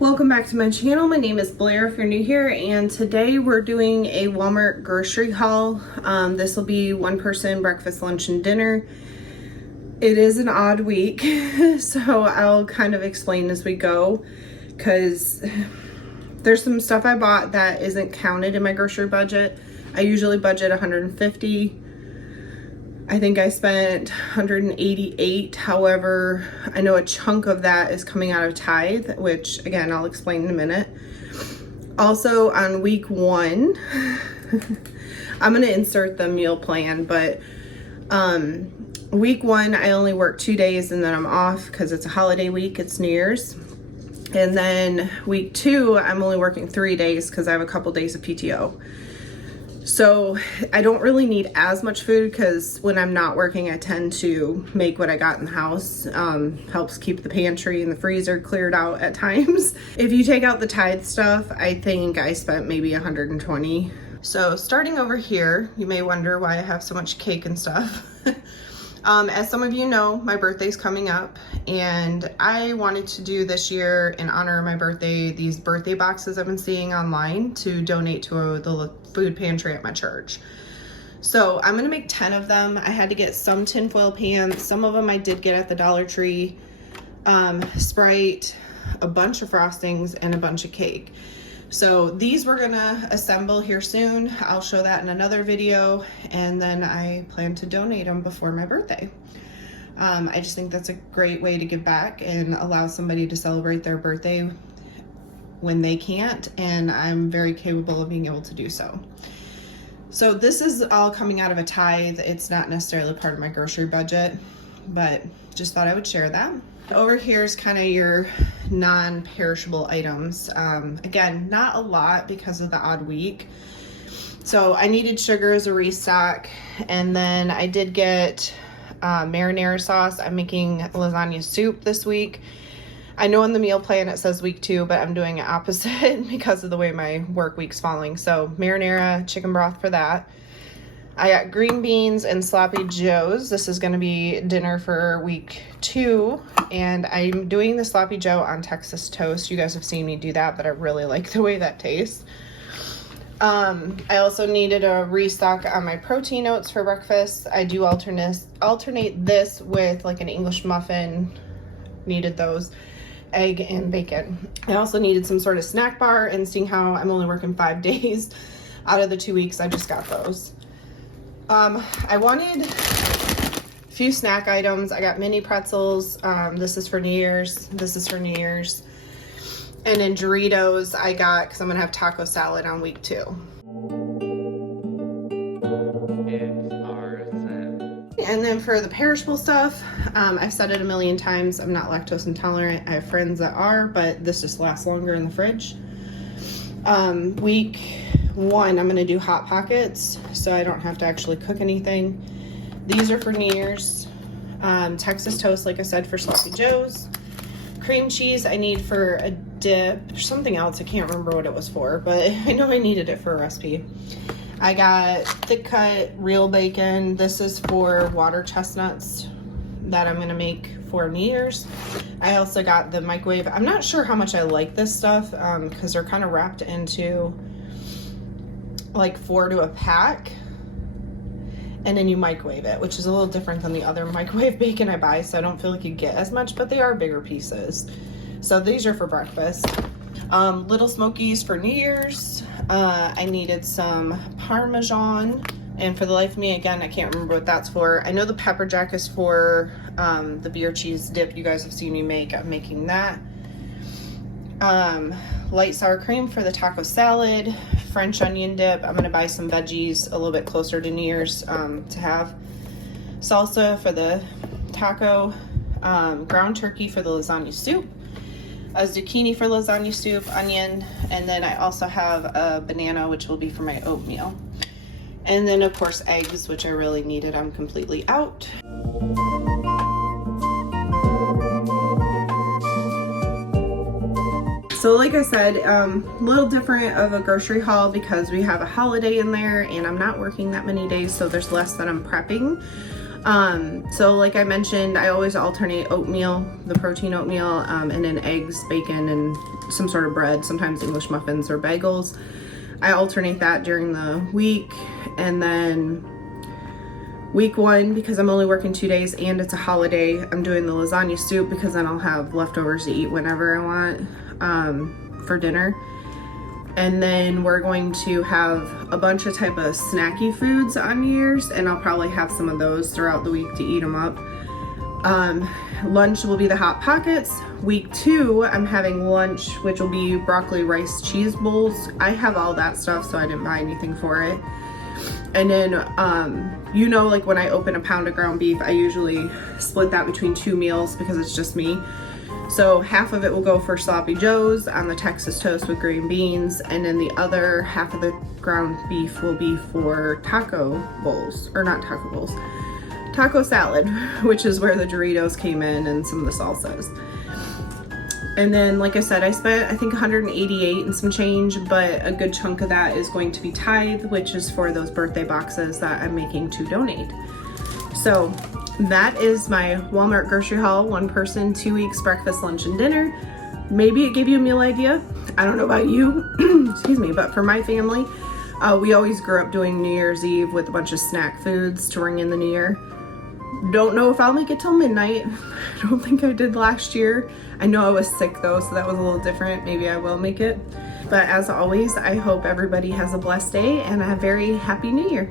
Welcome back to my channel. My name is Blair if you're new here, and today we're doing a Walmart grocery haul. This will be one person breakfast, lunch, and dinner. It is an odd week, so I'll kind of explain as we go because there's some stuff I bought that isn't counted in my grocery budget. I usually budget $150. I think I spent $188. However, I know a chunk of that is coming out of tithe, which again, I'll explain in a minute. Also on week 1, I'm going to insert the meal plan, but week 1, I only work 2 days and then I'm off because it's a holiday week. It's New Year's. And then week 2, I'm only working 3 days because I have a couple days of PTO. So I don't really need as much food because when I'm not working, I tend to make what I got in the house. Helps keep the pantry and the freezer cleared out at times. If you take out the tithe stuff, I think I spent maybe $120. So starting over here, you may wonder why I have so much cake and stuff. As some of you know, my birthday's coming up, and I wanted to do this year in honor of my birthday, these birthday boxes I've been seeing online to donate to the food pantry at my church. So I'm gonna make 10 of them. I had to get some tinfoil pans. Some of them I did get at the Dollar Tree, Sprite, a bunch of frostings, and a bunch of cake. So these we're gonna assemble here soon. I'll show that in another video, and then I plan to donate them before my birthday. I just think that's a great way to give back and allow somebody to celebrate their birthday when they can't, and I'm very capable of being able to do so. So this is all coming out of a tithe. It's not necessarily part of my grocery budget, but just thought I would share that. Over here is kind of your non-perishable items. Again, not a lot because of the odd week. So I needed sugar as a restock, and then I did get marinara sauce. I'm making lasagna soup this week. I know in the meal plan it says week 2, but I'm doing it opposite because of the way my work week's falling. So marinara, chicken broth for that. I got green beans and sloppy joes. This is going to be dinner for week 2, and I'm doing the sloppy joe on Texas toast. You guys have seen me do that, but I really like the way that tastes. I also needed a restock on my protein oats for breakfast. I do alternate this with like an English muffin. Needed those. Egg and bacon. I also needed some sort of snack bar, and seeing how I'm only working 5 days out of the 2 weeks, I just got those. I wanted a few snack items. I got mini pretzels. This is for New Year's. This is for New Year's. And then Doritos I got because I'm going to have taco salad on week 2. And then for the perishable stuff, I've said it a million times, I'm not lactose intolerant. I have friends that are, but this just lasts longer in the fridge. Week 1, I'm going to do Hot Pockets, so I don't have to actually cook anything. These are for New Year's. Texas toast, like I said, for sloppy joes. Cream cheese I need for a dip. There's something else, I can't remember what it was for, but I know I needed it for a recipe. I got thick cut real bacon. This is for water chestnuts that I'm gonna make for New Year's. I also got the microwave. I'm not sure how much I like this stuff because they're kind of wrapped into like 4 to a pack, and then you microwave it, which is a little different than the other microwave bacon I buy, so I don't feel like you get as much, but they are bigger pieces. So these are for breakfast. Little Smokies for New Year's. I needed some Parmesan, and for the life of me, again, I can't remember what that's for. I know the pepper jack is for the beer cheese dip you guys have seen me make. I'm making that. Light sour cream for the taco salad. French onion dip. I'm gonna buy some veggies a little bit closer to New Year's to have. Salsa for the taco. Ground turkey for the lasagna soup. A zucchini for lasagna soup, onion, and then I also have a banana, which will be for my oatmeal. And then of course eggs, which I really needed. I'm completely out. So like I said, a little different of a grocery haul because we have a holiday in there and I'm not working that many days, so there's less that I'm prepping. So like I mentioned, I always alternate oatmeal, the protein oatmeal, and then eggs, bacon, and some sort of bread, sometimes English muffins or bagels. I alternate that during the week. And then week 1, because I'm only working 2 days and it's a holiday, I'm doing the lasagna soup because then I'll have leftovers to eat whenever I want for dinner. And then we're going to have a bunch of type of snacky foods on New Year's, and I'll probably have some of those throughout the week to eat them up. Lunch will be the Hot Pockets. Week 2, I'm having lunch, which will be broccoli, rice, cheese bowls. I have all that stuff, so I didn't buy anything for it. And then, you know, like when I open a pound of ground beef, I usually split that between 2 meals because it's just me. So half of it will go for Sloppy Joe's on the Texas toast with green beans, and then the other half of the ground beef will be for taco bowls, or not taco bowls, taco salad, which is where the Doritos came in and some of the salsas. And then, like I said, I spent, I think, $188 and some change, but a good chunk of that is going to be tithe, which is for those birthday boxes that I'm making to donate. So that is my Walmart grocery haul, 1 person, 2 weeks, breakfast, lunch, and dinner. Maybe it gave you a meal idea. I don't know about you, excuse me, but for my family, we always grew up doing New Year's Eve with a bunch of snack foods to ring in the new year. Don't know if I'll make it till midnight. I don't think I did last year. I know I was sick though, so that was a little different. Maybe I will make it. But as always, I hope everybody has a blessed day and a very happy new year.